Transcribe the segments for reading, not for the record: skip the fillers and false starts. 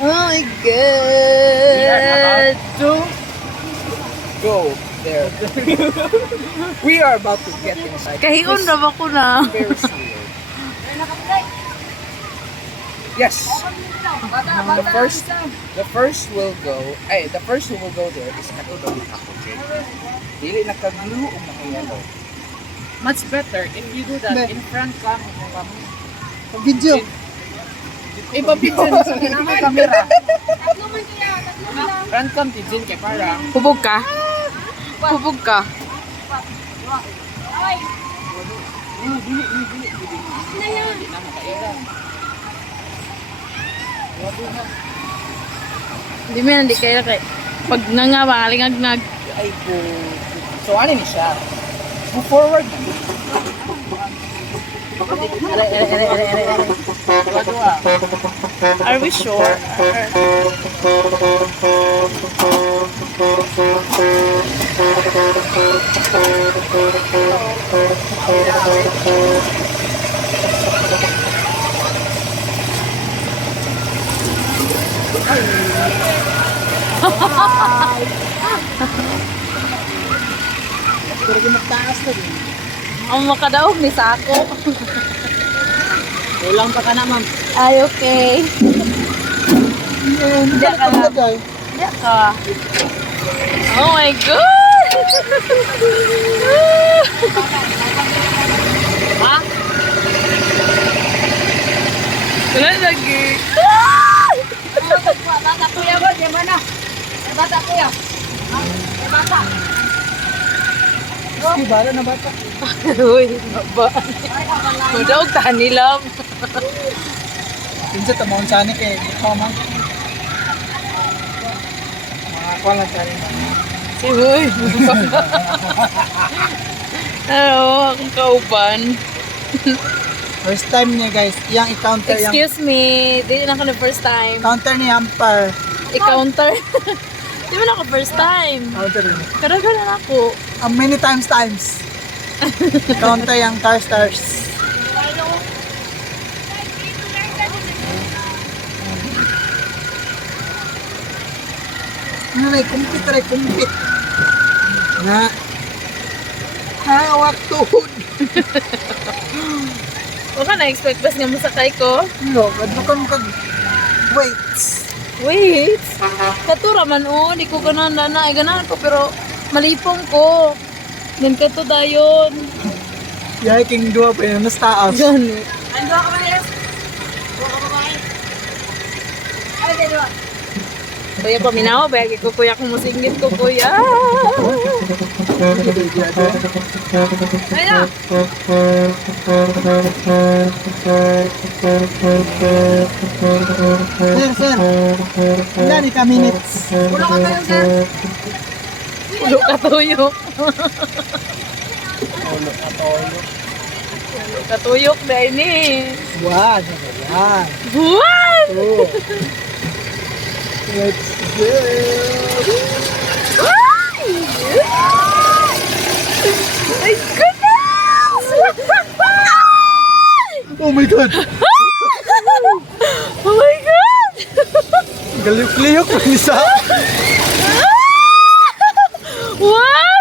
Oh my We are god! about to go there. We are about to get inside. Kahiyon this na ba ko na? Ferris wheel. Yes. The first will go. Ay, the first who will go there is katulog na ako. Okay. Dili naka-blue o naka-yellow. Much better if you do that in front cam. Video. Iba video na sa kinamay camera. Front cam tijin kay para. Hubog ka? Hubog ka? Hindi mo yan, hindi kaya kay pag nga pangalingag-ngag. Ay po. So ano ni siya? Move forward. Are we sure? Pero magtaas na din. Ang makadaog ni Sako. Ulang pa ka na, ma'am. Ay, okay. Hindi ka lang. lagay. Hindi ka. Oh my God! Ha? Wala lagi. Bata kuya ko, di mana? Bata kuya. Bata. Sige, bala na bata. Uy, ba? Madaog tahan nila. Pinsa tamang sanik eh. Mama. Mga kwalan tayo. Si Uy. Ano, akong kauban. First time niya guys. Yang i-counter yung Excuse me, di na ako na first time. counter ni Ampar. I-counter. Di ba na ako first time? Counter rin. Karagalan ako. Many times. Counter yung stars. Ano na, kumpit. Na. Hawak tuhod. Huwag ka na-expect bas nga masakay ko. No, ano ka kag weights. Wait! Katura man o, di ko ganahan na. Ay ganahan ko, pero malipong ko. Yan ka to dayon. Yay, king dua pa yun, mas taas. Gani. Ando ka ba, yes? Dua ka ba, ay, dua. Kuya paminaw, bayagi ko kuya kung musingit ko kuya. Ay, na. Sir. Ilan ka minutes? Ulo ka tayo, sir. Ulo ka tuyok. Ulo ka tuyok dahil ni. Buwan. Yan. Buwan! Oh. Let's go. Ay! My goodness! Oh my God! Oh my God! Galiyok-liyok pa isa. Wow!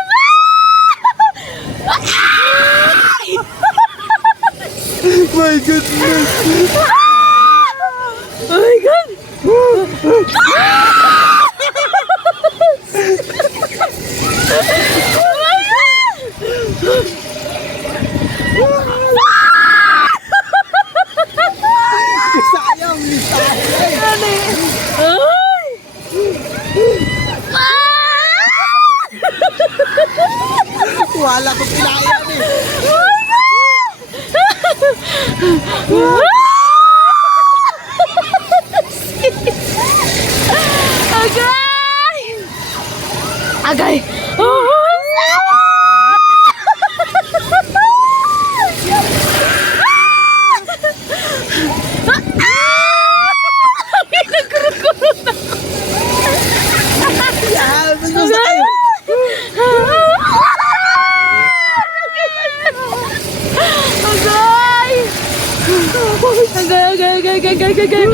My goodness! Oh my God! Sayang ni wala ko pinaya ni. Agay! Agay! Yan, gusto kayo. Agay! Agay!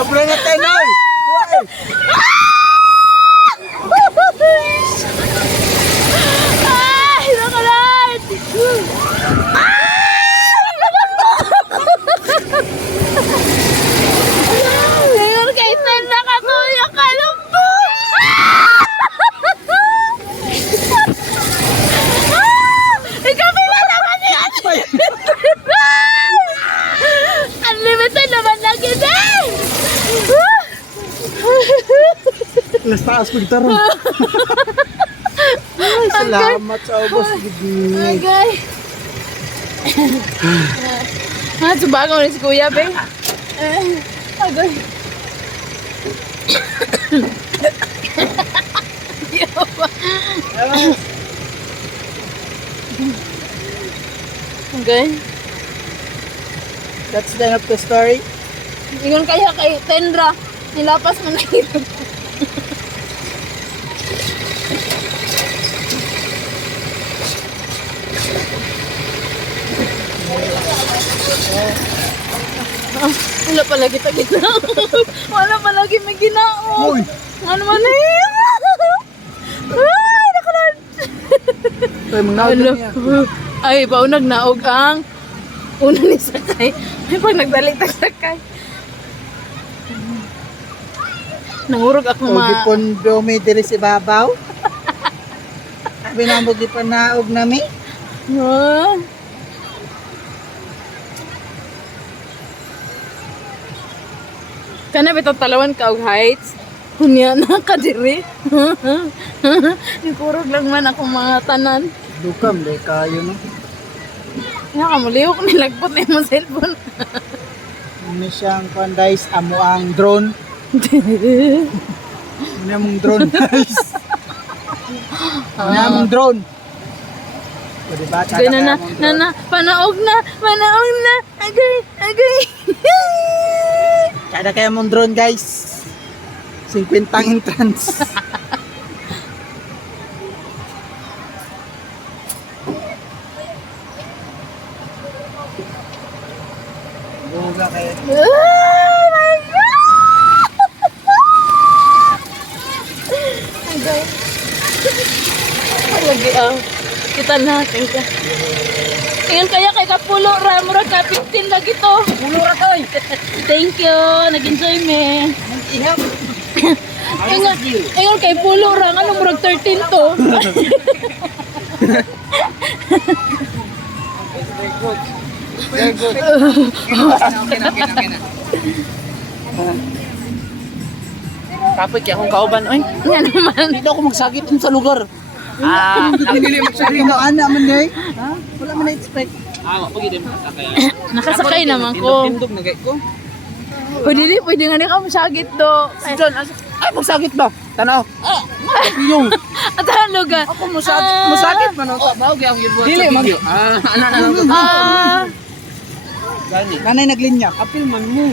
Sobrang na tenol! Ay, nakalat! Ngayon kay Ten nakatuya ka lang po! Ikaw pala naman yan! Unlimited naman lagi din! Las taas ko gitara. Ay, salamat sa ubos. Gidney. Agay! Subago rin si Kuya, be. Agay. Okay. That's the end of the story. Ingon kaya kay Tendra. Nilapas mo na yun. Wala pala kita ginao. Wala pala may ginao. Uy! Ano man na yun? Ay, nakulan. Ay, mga Ano? niya. Ay, paunag naog ang una ni Sakay. Ay, pag nagdalik na Sakay. Nangurog ako O gipondo may diri si babaw. Binambog di pa naog nami. Ah. Kana bitaw talawan ka og heights. Hunya na ka diri. Nangurog lang man ako mga tanan. Dukam de kayo no. Nakamaliw ko nilagpot na yung cellphone. Ini siyang guys amo ang drone. Ini among drone guys. Ini among drone. O diba? Agay na, panaog na, agay. Kada kaya mong drone guys. 50 entrance. Buga kayo. Oh my God! Agay. Lagi kita natin ka. Ngayon kaya kay Kapulo, ramura ka, 15 lagi to. Pulo ra toy. Thank you, nag-enjoy me. Ihap. Ngayon kay Pulo ra, ano murag 13 to. Very good. Kapit kaya akong kauban, oy. Yan naman. Hindi ako magsagit sa lugar. Hindi magsagit. Ano ana man day? Wala man na-expect. Pag hindi magsakay. Nakasakay naman ko. Tindog na ko. Pwede nga ka masagit do. Si John, ay magsagit ba? Tanaw. Yung. At haloga. Ako musagit man ako. Bago ang yun Dili, sa video. Ano. Ah, Gani. Nanay naglinya. Apil man mo.